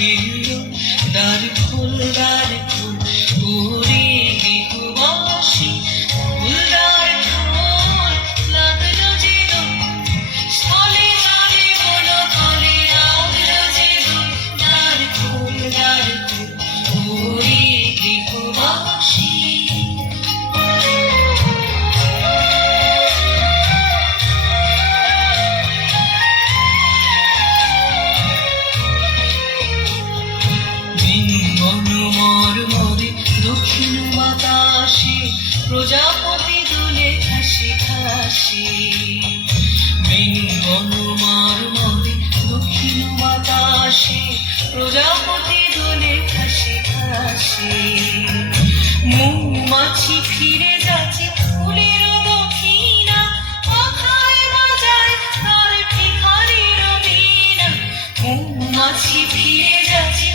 ঘিরল দ্বার খোল দ্বার খোল ওরে গৃহবাসী খোল দ্বার খোল লাগলো যে দোল স্থলে জলে বলো তলে লাগলো যে দোল দ্বার খোল ওরে গৃহবাসী। দক্ষিণ বাতাসে প্রজাপতি দুলে ঘাসে ঘাসে বেঙ্গন মর্মরে দক্ষিণ বাতাসে প্রজাপতি দুলে ঘাসে ঘাসে মৌমাছি ফিরে যাচ্ছে ফুলের দক্ষিণা কথায় বাজায় তার ভিখারির বীণা মৌমাছি ফিরে যাচ্ছে